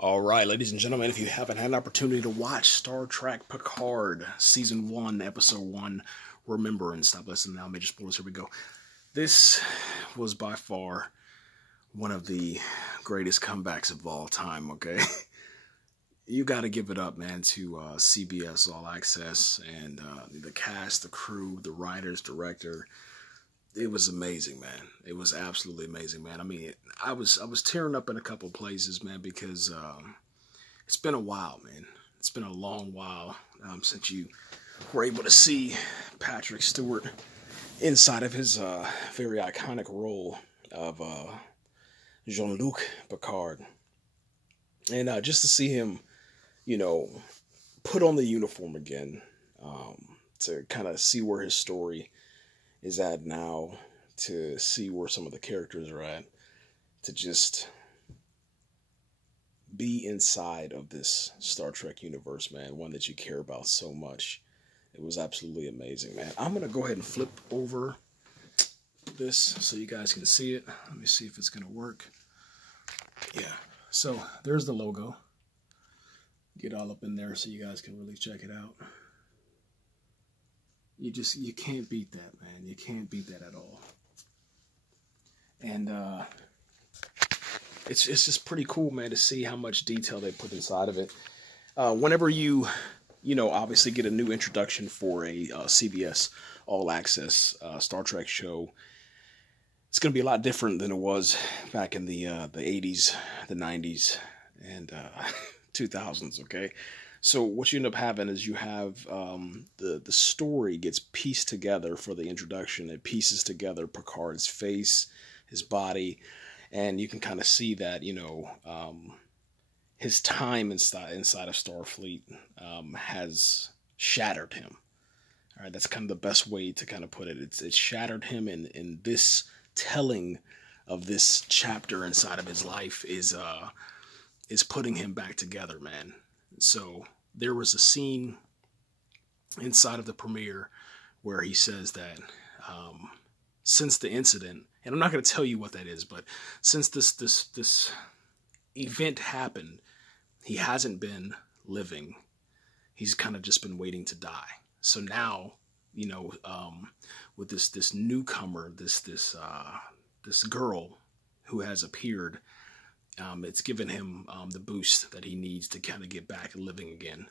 All right, ladies and gentlemen, if you haven't had an opportunity to watch Star Trek Picard, Season 1, Episode 1, Remembrance. Stop listening now, major spoilers, here we go. This was by far one of the greatest comebacks of all time, okay? You got to give it up, man, to CBS All Access and the cast, the crew, the writers, director. It was amazing, man. It was absolutely amazing, man. I mean, I was tearing up in a couple places, man, because it's been a while, man. It's been a long while since you were able to see Patrick Stewart inside of his very iconic role of Jean-Luc Picard. And just to see him, you know, put on the uniform again, to kind of see where his story is at now, to see where some of the characters are at, to just be inside of this Star Trek universe, man, one that you care about so much. It was absolutely amazing, man. I'm going to go ahead and flip over this so you guys can see it. Let me see if it's going to work. Yeah, so there's the logo. Get all up in there so you guys can really check it out. You can't beat that, man. You can't beat that at all. And it's just pretty cool, man, to see how much detail they put inside of it. Whenever you obviously get a new introduction for a CBS All Access Star Trek show, it's going to be a lot different than it was back in the 80s, the 90s, and 2000s, okay? So what you end up having is you have the story gets pieced together for the introduction. It pieces together Picard's face, his body, and you can kind of see that, his time inside of Starfleet has shattered him. All right, that's kind of the best way to kind of put it. It's shattered him, in this telling of this chapter inside of his life is putting him back together, man. So there was a scene inside of the premiere where he says that since the incident, and I'm not going to tell you what that is, but since this event happened, he hasn't been living. He's kind of just been waiting to die. So now, with this newcomer, this girl who has appeared, it's given him the boost that he needs to kind of get back living again,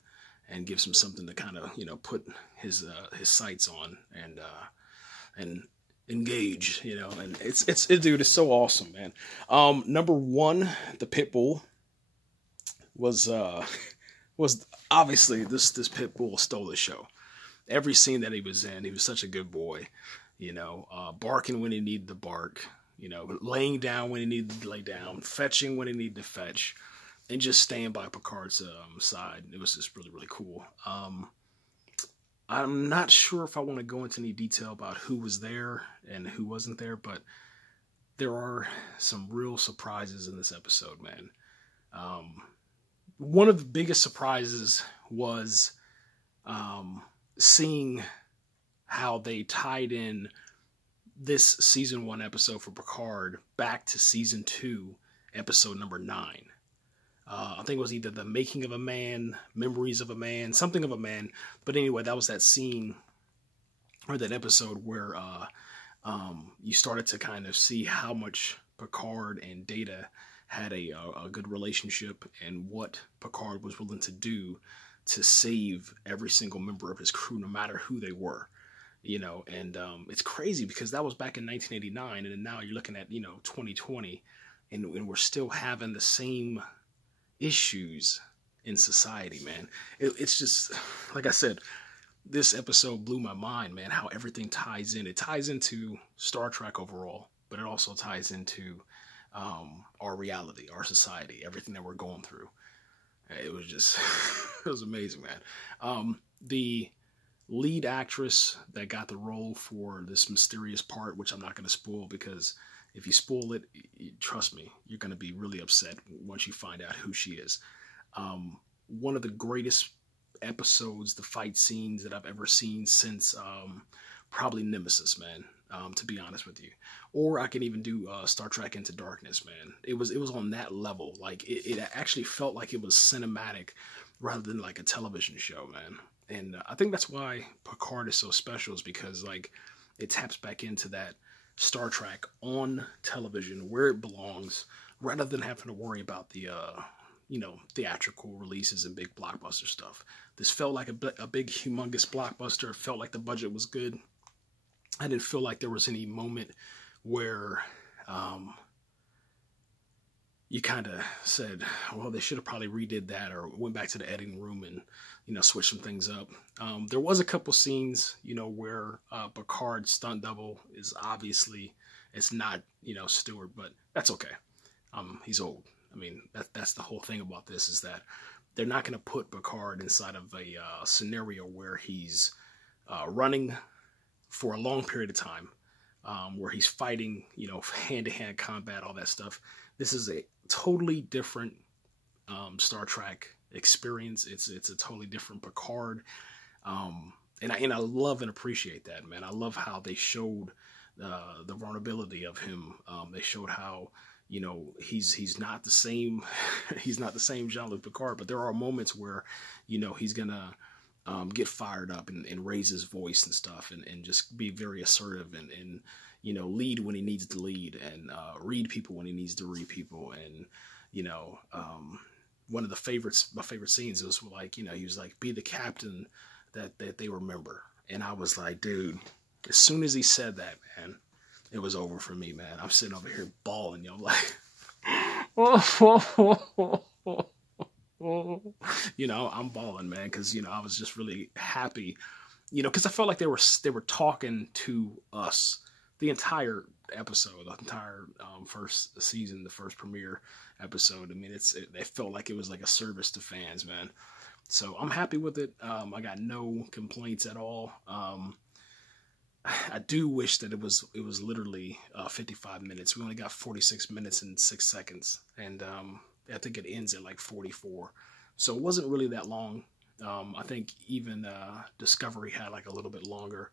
and gives him something to kind of put his sights on and engage, and dude, it's so awesome, man. Number one, the pit bull was obviously this pit bull stole the show. Every scene that he was in, he was such a good boy, barking when he needed to bark. Laying down when he needed to lay down, fetching when he needed to fetch, and just staying by Picard's side. It was just really, really cool. I'm not sure if I want to go into any detail about who was there and who wasn't there, but there are some real surprises in this episode, man. One of the biggest surprises was seeing how they tied in this Season 1 episode for Picard back to Season 2, Episode number 9. I think it was either The Making of a Man, Memories of a Man, something of a man. But anyway, that was that scene, or that episode where you started to kind of see how much Picard and Data had a good relationship, and what Picard was willing to do to save every single member of his crew, no matter who they were. And it's crazy because that was back in 1989, and then now you're looking at 2020, and we're still having the same issues in society, man. It's just, like I said, this episode blew my mind, man, how everything ties in. It ties into Star Trek overall, but it also ties into our reality, our society, everything that we're going through. It was just, it was amazing, man. The lead actress that got the role for this mysterious part, which I'm not going to spoil, because if you spoil it, trust me, you're going to be really upset once you find out who she is. One of the greatest episodes, the fight scenes that I've ever seen since probably Nemesis, man. to be honest with you. Or I can even do Star Trek Into Darkness, man. It was on that level. Like, it actually felt like it was cinematic rather than like a television show, man. And I think that's why Picard is so special, is because, like, it taps back into that Star Trek on television where it belongs, rather than having to worry about the, theatrical releases and big blockbuster stuff. This felt like a big, humongous blockbuster. It felt like the budget was good. I didn't feel like there was any moment where you kind of said, well, they should have probably redid that, or went back to the editing room and, switched some things up. There was a couple scenes, where Picard's stunt double is obviously, it's not, Stewart, but that's okay. He's old. I mean, that's the whole thing about this, is that they're not going to put Picard inside of a scenario where he's running for a long period of time, where he's fighting, hand-to-hand combat, all that stuff. This is a totally different Star Trek experience. It's a totally different Picard, and I love and appreciate that, man. I love how they showed the vulnerability of him. They showed how, he's not the same. He's not the same Jean-Luc Picard, but there are moments where, he's gonna get fired up and raise his voice and stuff, and just be very assertive and lead when he needs to lead, and read people when he needs to read people. And one of my favorite scenes was like, he was like, be the captain that they remember. And I was like, dude, as soon as he said that, man, it was over for me, man. I'm sitting over here bawling, like, I'm bawling, man, because I was just really happy, because I felt like they were talking to us the entire episode, the entire first season, the first premiere episode. I mean, it felt like it was like a service to fans, man. So I'm happy with it. I got no complaints at all. I do wish that it was literally 55 minutes. We only got 46 minutes and 6 seconds, and I think it ends at like 44. So it wasn't really that long. I think even Discovery had like a little bit longer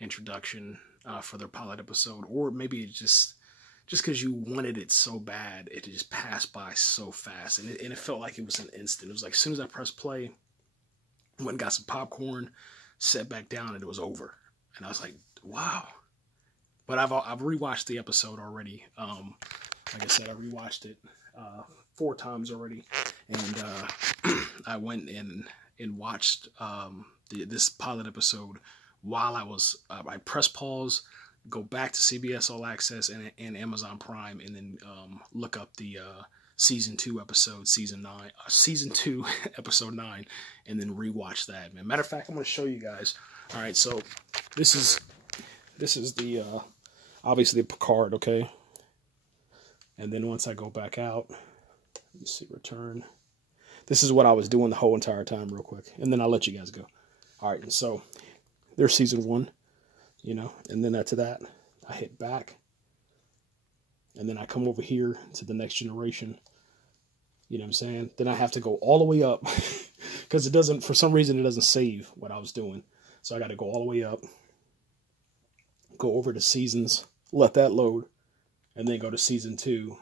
introduction for their pilot episode, or maybe it just because you wanted it so bad, it just passed by so fast, and it felt like it was an instant. It was like, as soon as I pressed play, went and got some popcorn, sat back down, and it was over. And I was like, wow. But I've rewatched the episode already. Like I said, I rewatched it 4 times already, and I went in and watched this pilot episode while I pressed pause, go back to CBS All Access and Amazon Prime, and then look up the season 2 episode 9, and then rewatch that, man. Matter of fact, I'm going to show you guys. All right, so this is the obviously Picard, okay? And then once I go back out, let me see, return. This is what I was doing the whole entire time, real quick, and then I'll let you guys go. All right, and so there's season 1, and then after that, I hit back, and then I come over here to the Next Generation. You know what I'm saying? Then I have to go all the way up because it doesn't, for some reason, it doesn't save what I was doing. So I got to go all the way up, go over to seasons, let that load, and then go to season 2.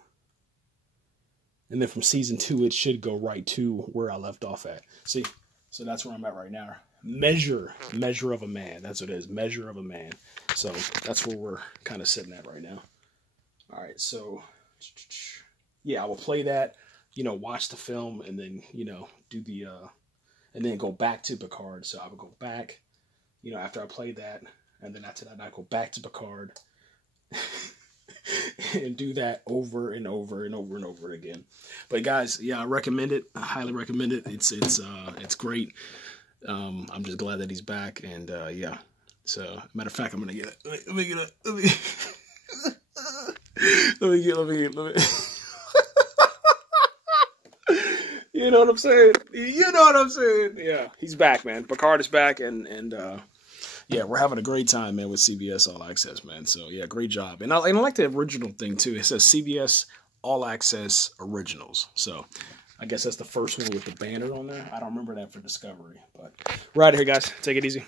And then from season 2, it should go right to where I left off at. See, so that's where I'm at right now. Measure of a man. That's what it is. Measure of a man. So that's where we're kind of sitting at right now. All right. So yeah, I will play that, watch the film, and then, do the, and then go back to Picard. So I would go back, after I play that, and then after that, I go back to Picard and do that over and over and over and over again. But guys, yeah, I recommend it. I highly recommend it. It's great. I'm just glad that he's back, and yeah. So, matter of fact, I'm gonna get it. Let me get it. Let me. You know what I'm saying? Yeah, he's back, man. Picard is back, and yeah, we're having a great time, man, with CBS All Access, man. So yeah, great job. And I like the original thing too. It says CBS All Access Originals. So I guess that's the first one with the banner on there. I don't remember that for Discovery, but we're out of here, guys. Take it easy.